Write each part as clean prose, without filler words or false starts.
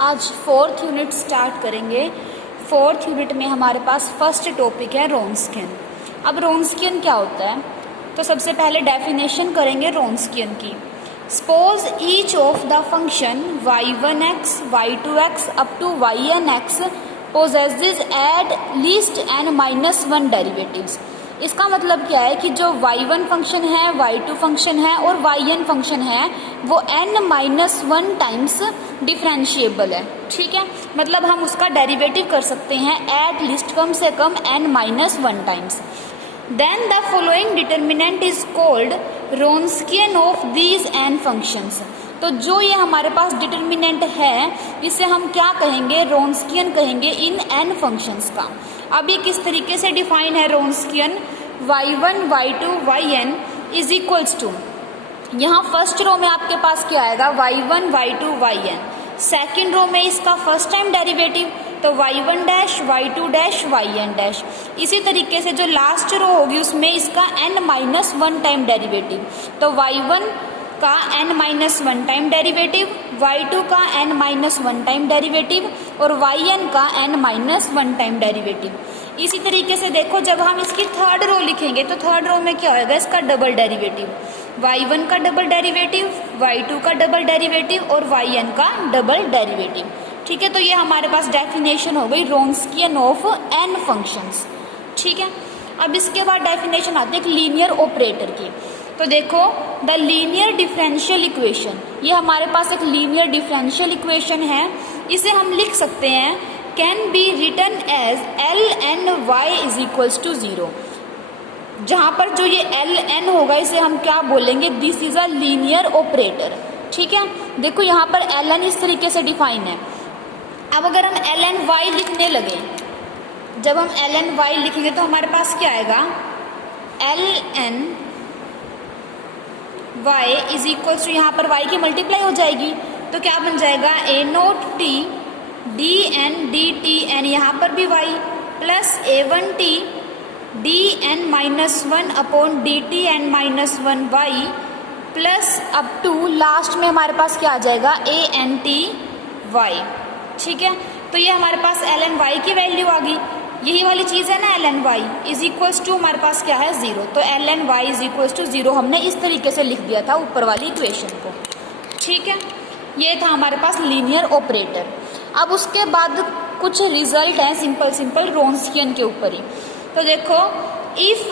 आज fourth unit start करेंगे। Fourth unit में हमारे पास फर्स्ट टॉपिक है रोन्स्कियन। अब रोन्स्कियन क्या होता है, तो सबसे पहले डेफिनेशन करेंगे रोन्स्कियन की। Suppose each of the function y1x, y2x up to yn(x) possesses at least n-1 derivatives. इसका मतलब क्या है कि जो y1 फंक्शन है, y2 फंक्शन है और yn फंक्शन है वो n-1 टाइम्स डिफरेंशिएबल है। ठीक है, मतलब हम उसका डेरिवेटिव कर सकते हैं एट लीस्ट कम से कम n-1 times. Then the following determinant is called Wronskian of these n functions. तो जो ये हमारे पास डिटर्मिनेंट है इसे हम क्या कहेंगे, रोन्स्कियन कहेंगे इन n फंक्शंस का। अब ये किस तरीके से डिफाइन है Wronskian, y1, y2, yn is equals to, यहाँ फर्स्ट रो में आपके पास क्या आएगा y1, y2, yn, second row में इसका फर्स्ट टाइम डेरिवेटिव तो y1 dash, y2 dash, yn dash. इसी तरीके से जो लास्ट रो होगी उसमें इसका n-1 टाइम डेरिवेटिव तो y1 का n-1 टाइम डेरिवेटिव, y2 का n-1 टाइम डेरिवेटिव और yn का n-1 टाइम डेरिवेटिव। इसी तरीके से देखो जब हम इसकी थर्ड रो लिखेंगे तो थर्ड रो में क्या होगा, इसका डबल डेरिवेटिव, y1 का डबल डेरिवेटिव, y2 का डबल डेरिवेटिव और yn का डबल डेरिवेटिव। ठीक है, तो ये हमारे पास डेफिनेशन हो गई रोन्स्कियन ऑफ n फंक्शंस। ठीक है, अब इसके बाद डेफिनेशन आती है एक लीनियर ऑपरेटर की। तो देखो द लीनियर डिफरेंशियल इक्वेशन, ये हमारे पास एक लीनियर डिफरेंशियल इक्वेशन है। इसे हम लिख सकते हैं can be written as ln(y) is equals to 0। जहाँ पर जो ये ln होगा इसे हम क्या बोलेंगे, this is a linear operator. ठीक है, देखो यहाँ पर ln इस तरीके से डिफाइन है। अब अगर हम ln(y) लिखने लगे, जब हम ln(y) लिखेंगे तो हमारे पास क्या आएगा, ln(y) इज इक्वल्स टू, यहाँ पर y की मल्टीप्लाई हो जाएगी तो क्या बन जाएगा a0t dn dtn, यहाँ पर भी y plus a1t dn-1 upon dtn-1y plus up to last में हमारे पास क्या आ जाएगा anty। ठीक है, तो ये हमारे पास ln(y) की वैल्यू आ गई। यही वाली चीज़ है ना ln(y) इज इक्वल्स टू हमारे पास क्या है 0, तो ln(y) इज इक्वल्स टू 0 हमने इस तरीके से लिख दिया था ऊपर वाली इक्वेशन को। ठीक है, ये था हमारे पास लीनियर ऑपरेटर। अब उसके बाद कुछ रिजल्ट हैं सिंपल रोन्स्कियन के ऊपर ही। तो देखो if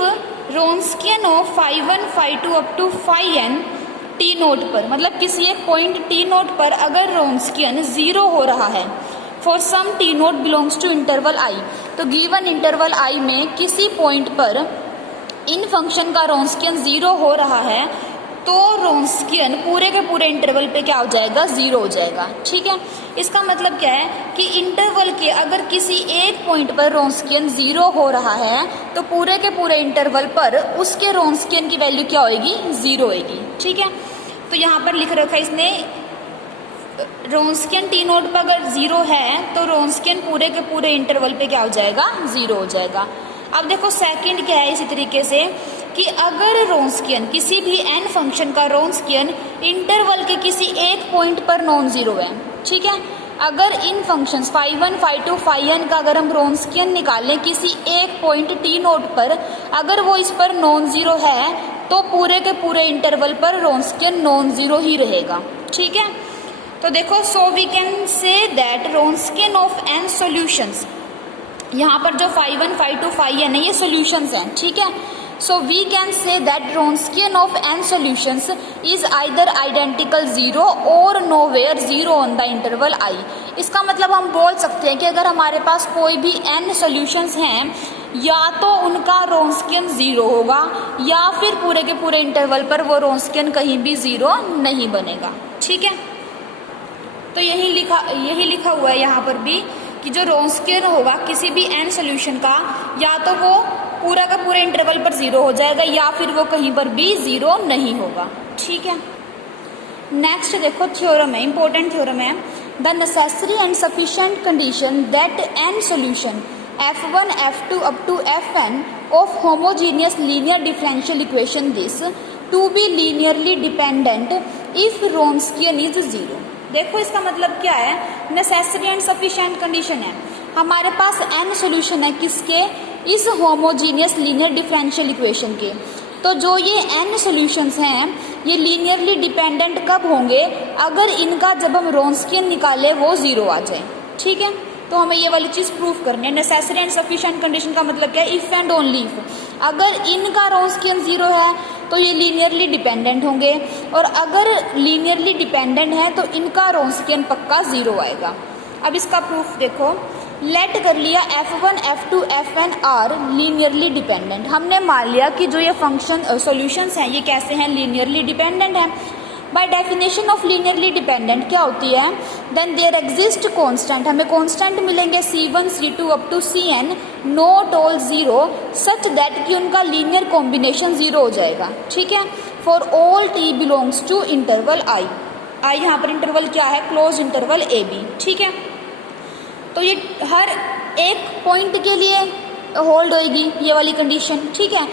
Wronskian of φ1, φ2 up to φn t naught पर, मतलब किसी एक पॉइंट टी नोट पर अगर रोन्स्कियन 0 हो रहा है for some t not belongs to interval i, तो गिवन इंटरवल i में किसी पॉइंट पर इन फंक्शन का रोन्स्कियन 0 हो रहा है तो रोन्स्कियन पूरे के पूरे इंटरवल पे क्या हो जाएगा, 0 हो जाएगा। ठीक है, इसका मतलब क्या है कि इंटरवल के अगर किसी एक पॉइंट पर रोन्स्कियन 0 हो रहा है तो पूरे के पूरे इंटरवल पर उसके रोन्स्कियन की वैल्यू क्या होगी, 0 होगी। ठीक है, तो यहाँ पर लिख रखा है इसने रोन्स्कियन टी नोट पर अगर 0 है तो रोन्स्कियन पूरे के पूरे इंटरवल पे क्या हो जाएगा, 0 हो जाएगा। अब देखो सेकंड क्या है, इसी तरीके से कि अगर रोन्स्कियन किसी भी n फंक्शन का रोन्स्कियन इंटरवल के किसी एक पॉइंट पर नॉन जीरो है। ठीक है, अगर इन फंक्शंस φ1, φ2, φn का अगर हम रोन्स्कियन निकालें किसी एक पॉइंट t नोट पर, अगर वो इस पर नॉन जीरो है तो पूरे के पूरे इंटरवल पर रोन्स्कियन नॉन जीरो ही रहेगा। ठीक है, तो देखो so we can say that Wronskian of n solutions, यहाँ पर जो φ1, φ2, φn है ये सॉल्यूशंस हैं। ठीक है, so we can say that Wronskian of n solutions is either identical 0 और nowhere 0 on the interval i। इसका मतलब हम बोल सकते हैं कि अगर हमारे पास कोई भी n सॉल्यूशंस हैं या तो उनका रोन्स्कियन 0 होगा या फिर पूरे के पूरे इंटरवल पर वो रोन्स्कियन कहीं भी 0 नहीं बनेगा। ठीक है, तो यही लिखा हुआ है यहाँ पर भी कि जो रोन्स्कियन होगा किसी भी n सॉल्यूशन का या तो वो पूरा का पूरा इंटरवल पर 0 हो जाएगा या फिर वो कहीं पर भी 0 नहीं होगा। ठीक है, नेक्स्ट देखो थ्योरम है, इंपॉर्टेंट थ्योरम है, the necessary and sufficient condition that n solution f1, f2 up to fn of homogeneous linear differential equation this to be linearly dependent if Wronskian is 0। देखो इसका मतलब क्या है, नेसेसरी एंड सफिशिएंट कंडीशन है। हमारे पास n solution है किसके, इस होमोजीनियस लीनियर डिफरेंशियल इक्वेशन के। तो जो ये n सॉल्यूशंस हैं ये लीनियरली डिपेंडेंट कब होंगे, अगर इनका जब हम रोन्स्कियन निकाले वो 0 आ जाए। ठीक है, तो हमें ये वाली चीज़ प्रूफ करनी है। नेसेसरी एंड सफिशिएंट कंडीशन का मतलब क्या है, इफ़ एंड ओनली इफ अगर इनका रोन्स्कियन 0 है तो ये लीनियरली डिपेंडेंट होंगे, और अगर लीनियरली डिपेंडेंट है तो इनका रोन्स्कियन पक्का 0 आएगा। अब इसका प्रूफ देखो, लेट कर लिया f1 f2 fn are linearly dependent. हमने मान लिया कि जो ये फंक्शन सॉल्यूशंस हैं ये कैसे हैं, लीनियरली डिपेंडेंट हैं। By definition of linearly dependent क्या होती है, देन देयर एग्जिस्ट कांस्टेंट, हमें कांस्टेंट मिलेंगे c1 c2 up to cn not all 0 such that कि उनका लीनियर कॉम्बिनेशन 0 हो जाएगा। ठीक है, for all t belongs to interval i। यहाँ पर इंटरवल क्या है, क्लोज इंटरवल a b। ठीक है, तो ये हर एक पॉइंट के लिए होल्ड होएगी ये वाली कंडीशन। ठीक है,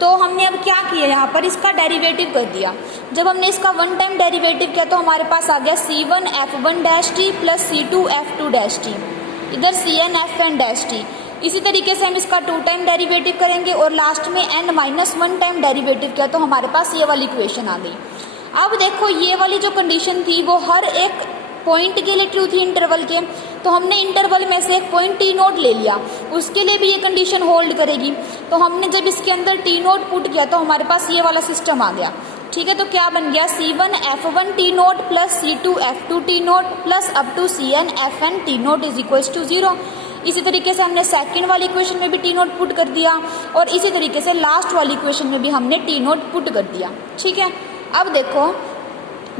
तो हमने अब क्या किया, यहाँ पर इसका डेरिवेटिव कर दिया। जब हमने इसका वन टाइम डेरिवेटिव किया तो हमारे पास आ गया c1 f1 dash T plus c2 f2 dash T, इधर cn fn डैश टी। इसी तरीके से हम इसका 2 टाइम डेरिवेटिव करेंगे और लास्ट में n-1 टाइम डेरिवेटिव किया तो हमारे पास ये वाली इक्वेशन आ गई। अब देखो ये वाली जो कंडीशन थी वो हर एक पॉइंट के लिए ट्रू थी इंटरवल के, तो हमने इंटरवल में से एक पॉइंट टी नोट ले लिया, उसके लिए भी ये कंडीशन होल्ड करेगी। तो हमने जब इसके अंदर टी नोट पुट किया तो हमारे पास ये वाला सिस्टम आ गया। ठीक है, तो क्या बन गया, c1 f1 t not plus c2 f2 t not plus up to cn fn t note is equals to 0। इसी तरीके से हमने सेकंड वाली इक्वेशन में भी टी नोट पुट कर दिया, और इसी तरीके से लास्ट वाली इक्वेशन में भी हमने टी नोट पुट कर दिया। ठीक है, अब देखो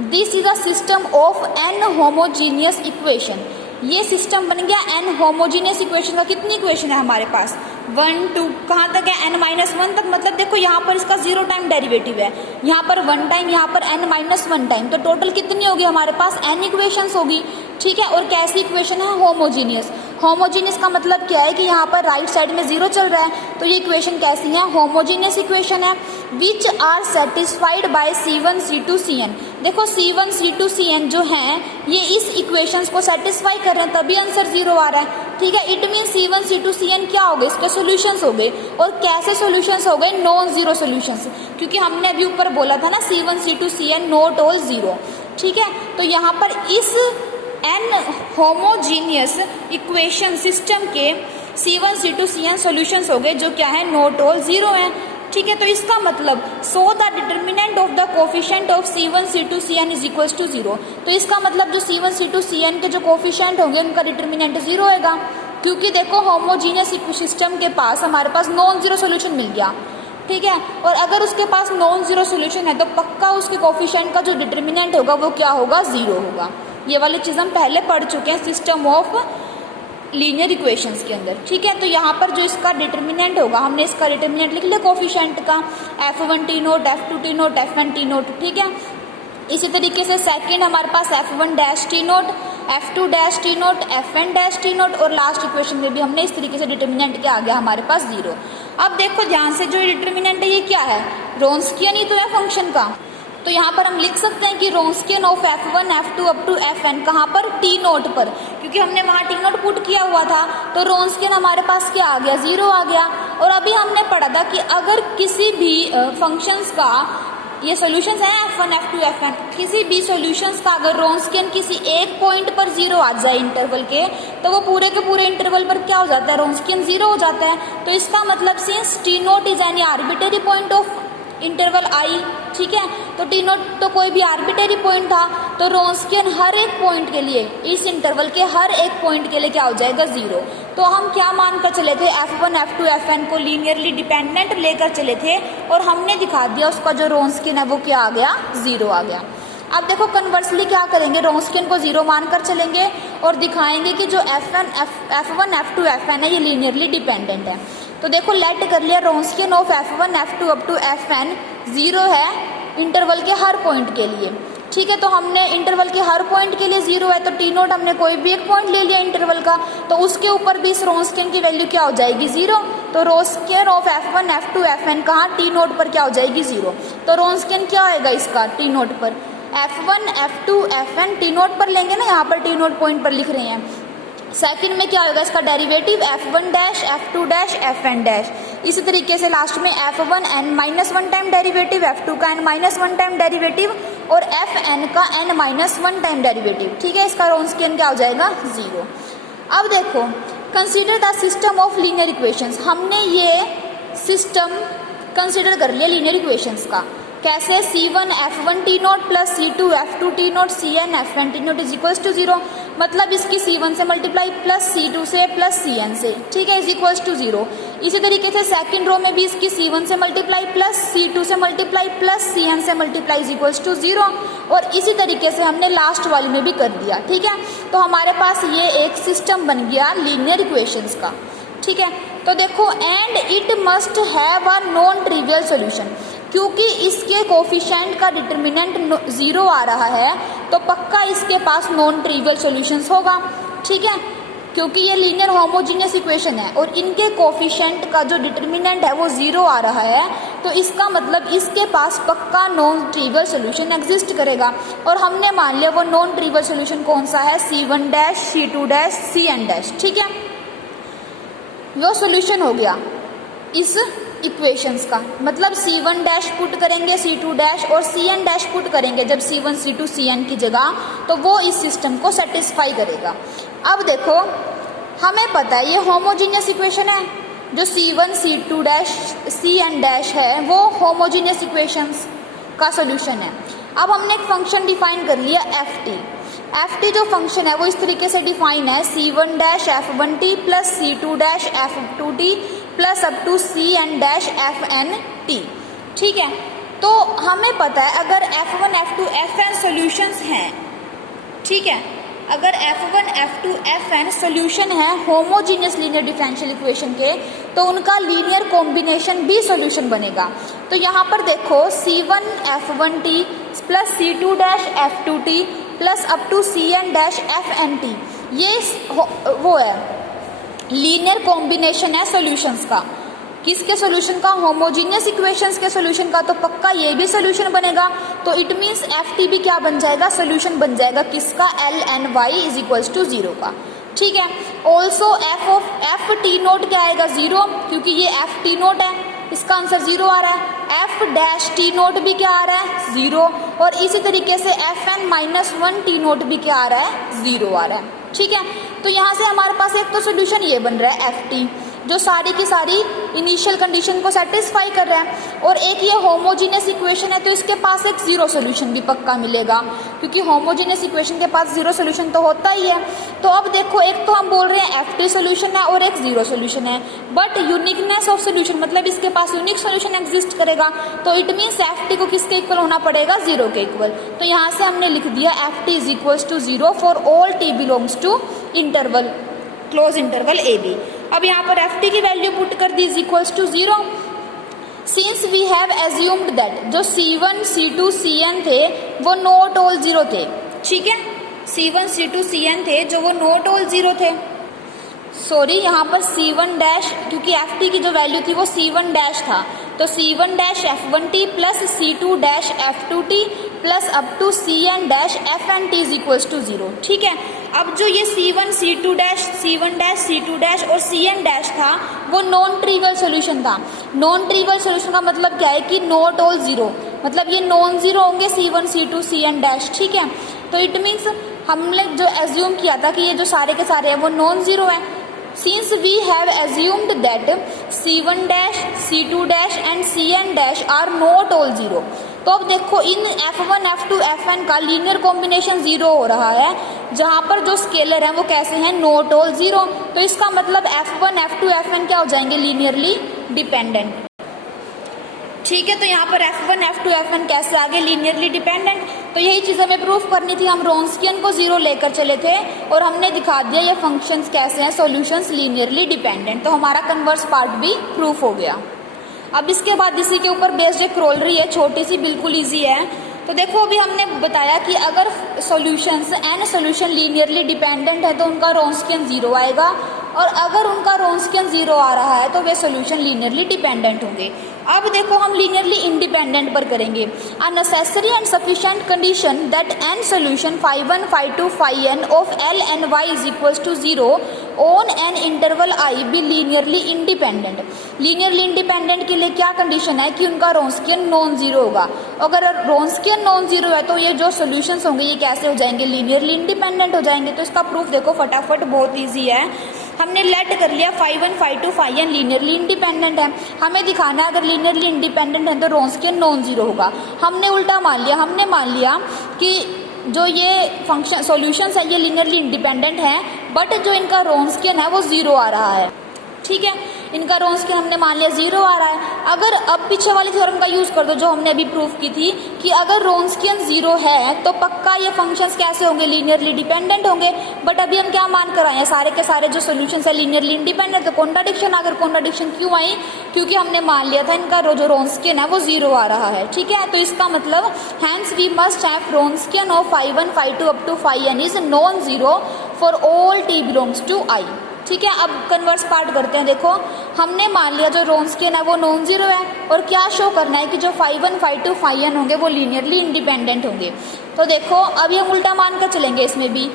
this is a system of n homogeneous equation. ये सिस्टम बन गया n होमोजीनियस इक्वेशन का। कितनी इक्वेशन है हमारे पास, 1 2 कहाँ तक है, n-1 तक। मतलब देखो यहाँ पर इसका 0 टाइम डेरिवेटिव है, यहाँ पर 1 टाइम, यहाँ पर n-1 टाइम, तो टोटल कितनी होगी हमारे पास, n इक्वेशंस होगी। ठीक है, और कैसी इक्वेशन है, होमोजीनियस। होमोजीनियस का मतलब क्या है कि यहाँ पर राइट साइड में 0 चल रहा है, तो ये इक्वेशन कैसी है, होमोजीनियस इक्वेशन है। Which are satisfied by c1 c2 cn। देखो c1 c2 cn जो हैं ये इस इक्वेशंस को सेटिस्फाई कर रहे हैं, तभी आंसर 0 आ रहा है। ठीक है, it mean c1 c2 cn क्या हो गए, इसके सॉल्यूशंस हो गए। और कैसे सॉल्यूशंस हो गए, नॉन जीरो सॉल्यूशंस, क्योंकि हमने अभी ऊपर बोला था ना c1 c2 cn not all 0। ठीक है, तो यहाँ पर इस n होमोजीनियस इक्वेशन सिस्टम के c1 c2 cn सॉल्यूशंस हो गए जो क्या है, नॉट ऑल 0 है। ठीक है, तो इसका मतलब so the determinant of the coefficient of c1 c2 cn is equals to 0। तो इसका मतलब जो c1 c2 cn के जो कोफिशिएंट होंगे उनका डिटर्मिनेंट 0 होगा, क्योंकि देखो होमोजीनियस सिस्टम के पास हमारे पास नॉन जीरो सोल्यूशन मिल गया। ठीक है, और अगर उसके पास नॉन जीरो सोल्यूशन है तो पक्का उसके कोफिशिएंट का जो डिटर्मिनेंट होगा वो क्या होगा, 0 होगा। ये वाली चीज़ हम पहले पढ़ चुके हैं सिस्टम ऑफ लीनियर इक्वेशंस के अंदर। ठीक है, तो यहाँ पर जो इसका डिटर्मिनेंट होगा, हमने इसका डिटर्मिनेंट लिख लिया कोफिशिएंट का, f1 t note f2 t note fn t note. ठीक है, इसी तरीके से सेकंड हमारे पास f1 dash T note f2 dash T note fn dash T note, और लास्ट इक्वेशन में भी हमने इस तरीके से डिटर्मिनेंट क्या आ गया हमारे पास, 0। अब देखो ध्यान से, जो डिटर्मिनेंट है ये क्या है, रोन्स्कियन ही तो है फंक्शन का। तो यहाँ पर हम लिख सकते हैं कि Wronskian of f1 f2 up to fn, कहाँ पर, टी नोट पर, क्योंकि हमने वहाँ टी नोट पुट किया हुआ था, तो रोन्स्कियन हमारे पास क्या आ गया, 0 आ गया। और अभी हमने पढ़ा था कि अगर किसी भी फंक्शंस का, ये सॉल्यूशंस हैं f1 f2 fn, किसी भी सॉल्यूशंस का अगर रोन्स्कियन किसी एक पॉइंट पर 0 आ जाए इंटरवल के, तो वो पूरे के पूरे इंटरवल पर क्या हो जाता है, रोन्स्कियन 0 हो जाता है। तो इसका मतलब since t note is any arbitrary point of interval I, ठीक है, तो टी नोट तो कोई भी आर्बिटरी पॉइंट था, तो रोन्स्कियन हर एक पॉइंट के लिए, इस इंटरवल के हर एक पॉइंट के लिए क्या हो जाएगा, 0। तो हम क्या मानकर चले थे, f1 f2 fn को लीनियरली डिपेंडेंट लेकर चले थे, और हमने दिखा दिया उसका जो रोन्स्कियन है वो क्या आ गया, 0 आ गया। अब देखो कन्वर्सली क्या करेंगे, रोन्स्कियन को 0 मानकर चलेंगे और दिखाएंगे कि जो f1 f2 fn है ये लीनियरली डिपेंडेंट है। तो देखो लेट कर लिया, Wronskian of f1 f2 up to fn 0 है इंटरवल के हर पॉइंट के लिए। ठीक है, तो हमने इंटरवल के हर पॉइंट के लिए 0 है, तो टी नोट हमने कोई भी एक पॉइंट ले लिया इंटरवल का, तो उसके ऊपर भी इस रोन्स्कियन की वैल्यू क्या हो जाएगी, 0। तो रोन्स्कियन ऑफ f1 f2 fn कहाँ, टी नोट पर क्या हो जाएगी, 0। तो रोन्स्कियन क्या होएगा इसका, टी नोट पर F1 F2 Fn t naught पर लेंगे ना, यहाँ पर टी नोट पॉइंट पर लिख रहे हैं। सेकंड में क्या होगा इसका derivative F1 dash F2 dash Fn dash. इसी तरीके से लास्ट में F1 n-1 time derivative, F2 का n-1 टाइम डेरिवेटिव और Fn का n-1 टाइम डेरिवेटिव। ठीक है, इसका रोन्सकियन क्या हो जाएगा 0। अब देखो consider the system of linear equations. हमने ये सिस्टम कंसीडर कर लिया लीनियर इक्वेशंस का। कैसे? C1 F1 t not plus C2 F2 t not Cn Fn t note is equals to 0। मतलब इसकी C1 से मल्टीप्लाई प्लस C2 से प्लस Cn से, ठीक है, इज इक्वल्स टू 0। इसी तरीके से सेकंड रो में भी इसकी C1 से मल्टीप्लाई प्लस C2 से मल्टीप्लाई प्लस Cn से मल्टीप्लाई इज इक्वल्स टू 0। और इसी तरीके से हमने लास्ट वाली में भी कर दिया। ठीक है, तो हमारे पास ये एक सिस्टम बन गया लीनियर इक्वेशंस का। ठीक है, तो देखो and it must have a non trivial solution. क्योंकि इसके कोफिशिएंट का डिटर्मिनेंट 0 आ रहा है तो पक्का इसके पास नॉन ट्रिवियल सॉल्यूशंस होगा। ठीक है, क्योंकि ये लीनियर होमोजीनियस इक्वेशन है और इनके कोफिशिएंट का जो डिटर्मिनेंट है वो 0 आ रहा है, तो इसका मतलब इसके पास पक्का नॉन ट्रिवियल सॉल्यूशन एग्जिस्ट करेगा। और हमने मान लिया वो नॉन ट्रिवियल सॉल्यूशन कौन सा है, C1 dash C2 dash Cn dash. ठीक है, वो सॉल्यूशन हो गया इस इक्वेशंस का। मतलब C1 डैश पुट करेंगे C2 डैश और Cn डैश पुट करेंगे जब C1 C2 Cn की जगह, तो वो इस सिस्टम को सेटिस्फाई करेगा। अब देखो हमें पता है ये होमोजीनियस इक्वेशन है, जो C1 C2 dash Cn dash है वो होमोजीनियस इक्वेशंस का सॉल्यूशन है। अब हमने एक फंक्शन डिफाइन कर लिया ft जो फंक्शन है वो इस तरीके से डिफाइन है C1 dash F1t plus C2 dash F2t plus up to Cn dash Fnt। ठीक है, तो हमें पता है अगर F1 F2 Fn सॉल्यूशंस हैं, ठीक है, अगर F1 F2 Fn सॉल्यूशन है होमोजीनियस लीनियर डिफरेंशियल इक्वेशन के, तो उनका लीनियर कॉम्बिनेशन भी सॉल्यूशन बनेगा। तो यहाँ पर देखो C1 F1t plus C2 dash F2t plus up to Cn dash Fnt, ये वो है लीनियर कॉम्बिनेशन है सॉल्यूशंस का। किसके सॉल्यूशन का? होमोजीनियस इक्वेशंस के सॉल्यूशन का। तो पक्का ये भी सॉल्यूशन बनेगा। तो इट मीन्स Ft भी क्या बन जाएगा, सॉल्यूशन बन जाएगा किसका, Lny इज इक्वल्स टू 0 का। ठीक है, ऑल्सो एफ टी नोट क्या आएगा 0, क्योंकि ये एफ टी नोट है, इसका आंसर 0 आ रहा है। एफ डैश टी नोट भी क्या आ रहा है 0, और इसी तरीके से Fn-1 टी नोट भी क्या आ रहा है 0 आ रहा है। ठीक है, तो यहाँ से हमारे पास एक तो सोल्यूशन ये बन रहा है Ft, जो सारी की सारी इनिशियल कंडीशन को सेटिस्फाई कर रहा है, और एक ये होमोजीनियस इक्वेशन है तो इसके पास एक 0 सोल्यूशन भी पक्का मिलेगा, क्योंकि होमोजीनियस इक्वेशन के पास 0 सोल्यूशन तो होता ही है। तो अब देखो एक तो हम बोल रहे हैं Ft सोल्यूशन है और एक 0 सोल्यूशन है, बट यूनिकनेस ऑफ सोल्यूशन मतलब इसके पास यूनिक सोल्यूशन एग्जिस्ट करेगा। तो इट मीन्स Ft को किसके इक्वल होना पड़ेगा, 0 के इक्वल। तो यहाँ से हमने लिख दिया Ft is equals to 0 for all t belongs to interval, close interval A B. अब यहाँ पर Ft की वैल्यू पुट कर दी is equals to 0। Since we have assumed that जो C1 C2 Cn थे वो नॉट ऑल 0 थे। ठीक है, C1 C2 Cn थे जो वो नॉट ऑल 0 थे। सॉरी, यहाँ पर C1 डैश, क्योंकि Ft की जो वैल्यू थी वो C1 डैश था, तो C1 dash F1t plus C2 dash F2t plus up to Cn dash Fnt is equals to 0। ठीक है, अब जो ये C1 C2 dash C1 dash C2 dash और Cn डैश था वो नॉन ट्रिवियल सोल्यूशन था। नॉन ट्रिवियल सोल्यूशन का मतलब क्या है कि नॉट ऑल 0, मतलब ये नॉन 0 होंगे C1 C2 Cn डैश। ठीक है, तो इट मीन्स हमने जो एज्यूम किया था कि ये जो सारे के सारे हैं वो नॉन 0 है। Since we have assumed that C1 dash, C2 dash and Cn dash are not all 0, तो अब देखो इन F1, F2, Fn का लीनियर कॉम्बिनेशन 0 हो रहा है, जहाँ पर जो स्केलर हैं वो कैसे हैं, नॉट ऑल 0। तो इसका मतलब F1, F2, Fn क्या हो जाएंगे, लीनियरली डिपेंडेंट। ठीक है, तो यहाँ पर F1, F2, Fn कैसे आगे, लीनियरली डिपेंडेंट। तो यही चीज़ हमें प्रूफ करनी थी। हम रोन्सकियन को 0 लेकर चले थे और हमने दिखा दिया ये फंक्शंस कैसे हैं, सॉल्यूशंस लीनियरली डिपेंडेंट। तो हमारा कन्वर्स पार्ट भी प्रूफ हो गया। अब इसके बाद इसी के ऊपर बेस्ड एक क्रोलरी है, छोटी सी, बिल्कुल ईजी है। तो देखो अभी हमने बताया कि अगर solutions n solution linearly dependent है तो उनका रोन्सकियन 0 आएगा, और अगर उनका रोन्सकियन 0 आ रहा है तो वे सॉल्यूशन लीनियरली डिपेंडेंट होंगे। अब देखो हम लीनियरली इंडिपेंडेंट पर करेंगे। A necessary and sufficient condition that n सॉल्यूशन phi 1 phi 2 phi n of l n y is equals to 0 on an interval i be linearly independent. Linearly independent के लिए क्या कंडीशन है कि उनका रोंस्कियन नॉन जीरो होगा। अगर रोंस्कियन नॉन जीरो है तो ये जो सॉल्यूशंस होंगे ये कैसे हो जाएंगे, लीनियरली इंडिपेंडेंट हो जाएंगे। तो इसका प्रूफ देखो फटाफट, बहुत ईजी है। हमने लेट कर लिया phi 1 phi 2 phi n linearly independent है। हमें दिखाना है अगर लीनियरली इंडिपेंडेंट है तो रोंस्कियन नॉन जीरो होगा। हमने उल्टा मान लिया, हमने मान लिया कि जो ये फंक्शन सॉल्यूशंस है ये लीनियरली इंडिपेंडेंट है, बट जो इनका रोंस्कियन है वो जीरो आ रहा है। ठीक है, इनका रोंस्कियन हमने मान लिया जीरो आ रहा है। अगर अब पीछे वाले थ्योरम का यूज कर दो जो हमने अभी प्रूफ की थी कि अगर रोंस्कियन जीरो है तो पक्का ये फंक्शंस कैसे होंगे, लीनियरली डिपेंडेंट होंगे। बट अभी हम क्या मान कर आए हैं, सारे के सारे जो सॉल्यूशंस है लीनियरली इंडिपेंडेंट। तो कॉन्ट्राडिक्शन, अगर कॉन्ट्राडिक्शन क्यों आई, क्योंकि हमने मान लिया था इनका जो रोंस्कियन है वो जीरो आ रहा है। ठीक है, तो इसका मतलब hence we must have Wronskian of phi 1 phi 2 up to phi n is non zero for all t belongs to i। ठीक है, अब कन्वर्स पार्ट करते हैं। देखो हमने मान लिया जो रोंस्कियन है वो नॉन जीरो है, और क्या शो करना है कि जो phi 1 phi 2 phi n होंगे वो लीनियरली इंडिपेंडेंट होंगे। तो देखो अभी हम उल्टा मान कर चलेंगे इसमें भी।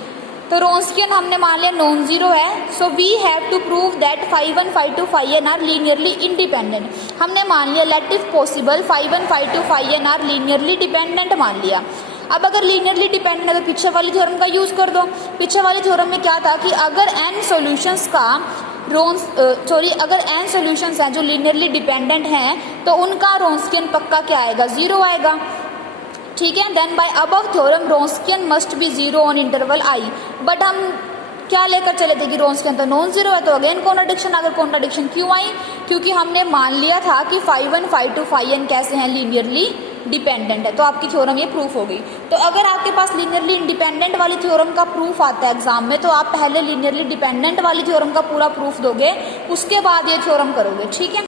तो रोंस्कियन हमने मान लिया नॉन जीरो है, so we have to prove that phi 1 phi 2 phi n are linearly independent. हमने मान लिया let if possible phi 1 phi 2 phi n are linearly dependent मान लिया। अब अगर लीनियरली डिपेंडेंट है तो पीछे वाली थ्योरम का यूज कर दो। पीछे वाली थ्योरम में क्या था कि अगर n सॉल्यूशंस का अगर n सॉल्यूशंस हैं जो लीनियरली डिपेंडेंट हैं तो उनका रोंस्कियन पक्का क्या आएगा, जीरो आएगा। ठीक है, then by above theorem Wronskian must be zero on interval i। But हम क्या लेकर चले थे कि रोंस्कियन तो नॉन जीरो है, तो अगेन कॉन्ट्राडिक्शन। अगर कॉन्ट्राडिक्शन क्यों आई, क्योंकि हमने मान लिया था कि phi 1 phi 2 phi n कैसे हैं, लीनियरली डिपेंडेंट है। तो आपकी थ्योरम ये प्रूफ हो गई। तो अगर आपके पास लीनियरली इंडिपेंडेंट वाली थ्योरम का प्रूफ आता है एग्जाम में, तो आप पहले लीनियरली डिपेंडेंट वाली थ्योरम का पूरा प्रूफ दोगे, उसके बाद ये थ्योरम करोगे। ठीक है।